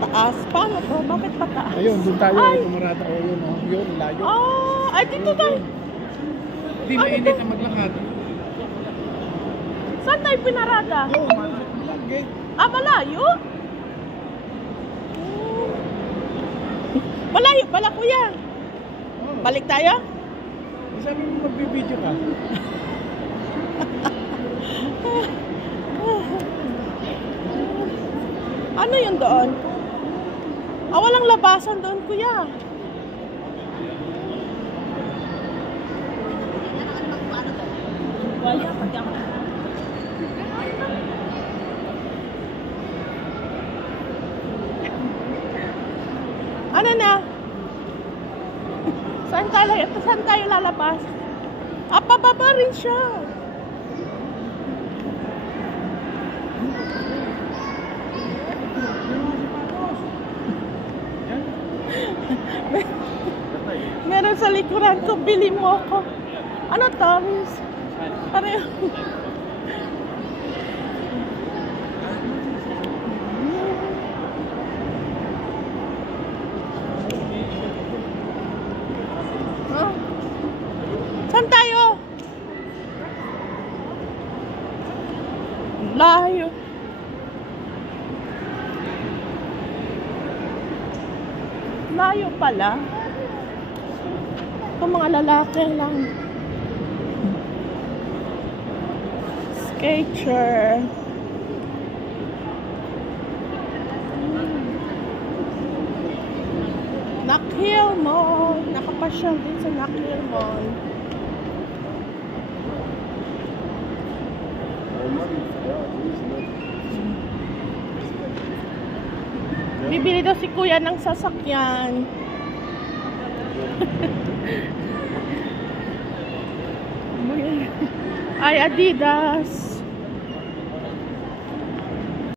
pataas. Paano to? Bakit pataas? Ayun, doon tayo. Ay! Kumarada. O yun, o. Yun, layo. Ay, dito tayo. Hindi mainit na maglakad. Saan tayo pinarada? Yun, malagi. Malayo? Malayo pala, kuya. Balik tayo? Sabi mo magbibideo ka. Ano yun doon? Walang labasan doon, kuya. Wala, pati ako. Ano na? Saan tayo lalabas? Pababa rin siya. Meron sa likuran ko, bili mo ako. Ano to? Pareho. Saan tayo? Layo. Layo pala. Ito mga lalaki lang. Sketcher. Knockhill Mall. Nakapasyal din sa Knockhill Mall. Bibili daw si kuya ng sasakyan. Ay, Adidas.